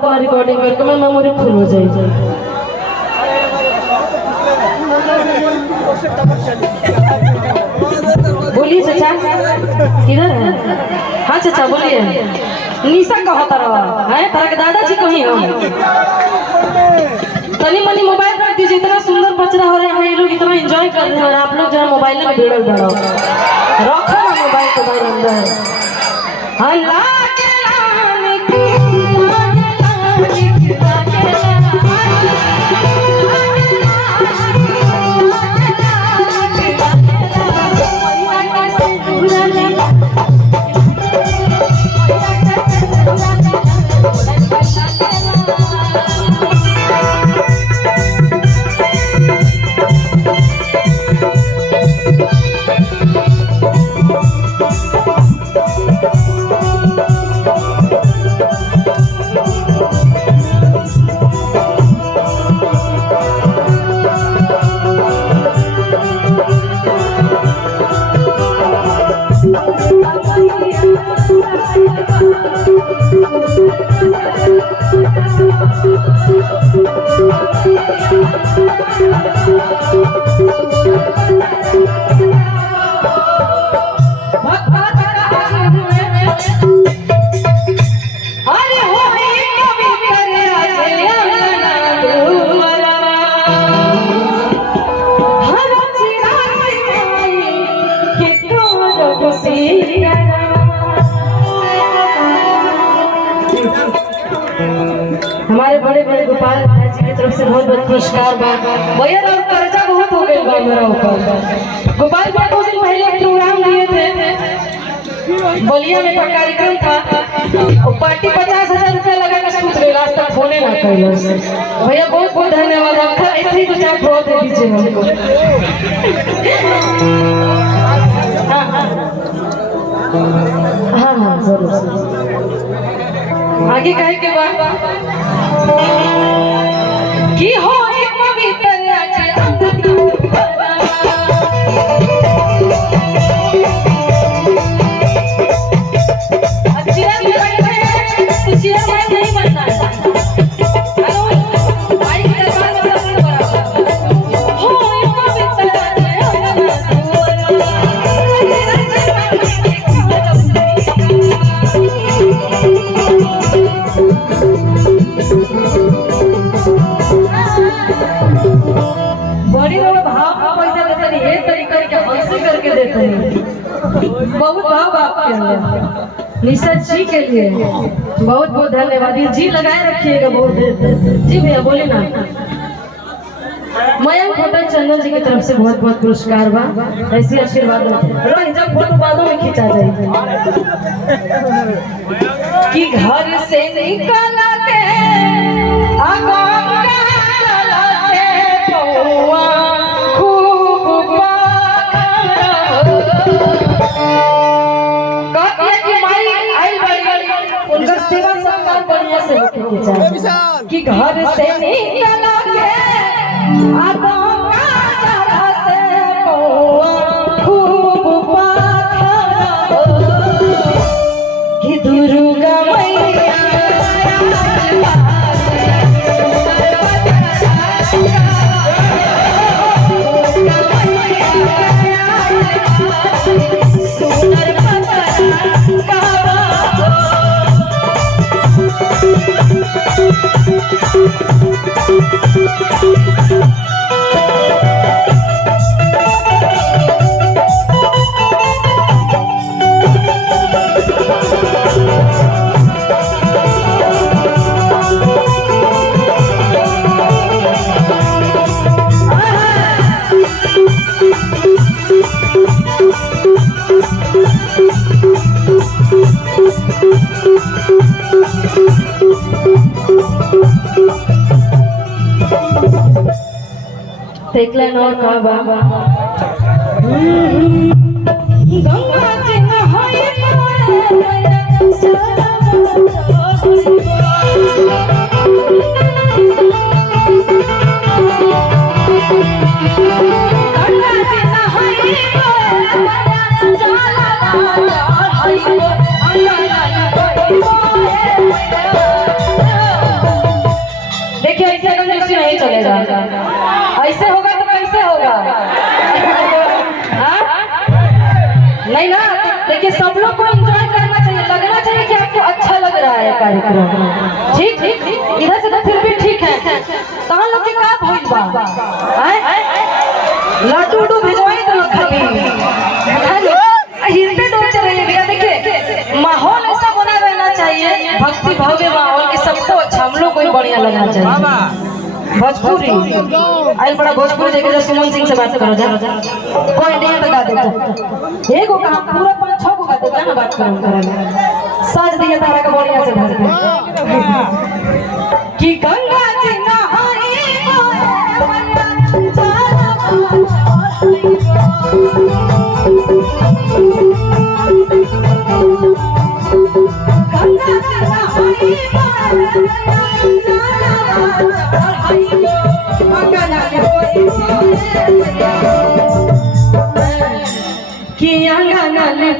बहुत ना रिकॉर्डिंग करके मैं मेमोरी फुल हो जाएगी। बोलिए चाचा किधर है? हाँ चाचा बोलिए। निशा कहा तारा है तारा के दादाजी कहीं हो? तनी मनी मोबाइल रख दीजिए। इतना सुंदर बचरा हो रहे हैं ये लोग, इतना एंजॉय कर रहे हैं और आप लोग जरा मोबाइल में भिड़ल रखो ना मोबाइल को भाई अंदर। अल्लाह हमारे बड़े बड़े गोपाल जी की तरफ से बहुत बहुत पुरस्कार भैया और कर्जा बहुत हो गई मेरा ऊपर। गोपाल भाई कुछ दिन पहले प्रोग्राम दिए थे बलिया में कार्यक्रम था और पार्टी 50,000 रुपया लगा कर सूत गई, आज तक फोने ना कर। भैया बहुत बहुत धन्यवाद आपका। ऐसे ही कुछ आप बहुत दे दीजिए हमको। हाँ हाँ जरूर। आगे कहे के बाद की हो एक पवित्र नहीं बनना है। बहुत भाव आपके अंदर निशा जी के लिए बहुत बहुत धन्यवाद। जी लगाए रखिएगा बहुत देर। जी भैया बोले ना। मयंक होटल चंदन जी की तरफ से बहुत बहुत पुरस्कार बा। ऐसे आशीर्वाद जब फोटो बादों में खींचा जाएगी कि घर से निकल सेवा सत्कार बढ़िया से होके चाहिए कि घर से निकल के आदम का से खूब पाखा कि दुर्गा मैया देखलन और का बाबा गंगा जी नहाए ऐसे होगा तो कैसे होगा? हाँ? नहीं ना। देखिए सब लोग को एंजॉय करना चाहिए, लगना चाहिए कि आपको अच्छा लग रहा है कार्यक्रम। ठीक ठीक, इधर से तो फिर भी ठीक है। कहाँ लोग के का भइल बा? लड्डू उड्डू भिजवाई तो लोग खाली हिलते डोल चले भैया। देखिए माहौल ऐसा बना रहना चाहिए, भक्ति भव्य माहौल के सबको अच्छा, हम लोग को ही बढ़िया लगना चाहिए। भोजपुरी आई बड़ा भोजपुरी देखे जा। सुमन सिंह से बात करो जा, कोई नहीं बता देता एगो कहां पूरा 5-6 गो बात देता ना, बात करो साज दिए तारा का बढ़िया से धर कि गंगा जी नहाई कि अंगना ले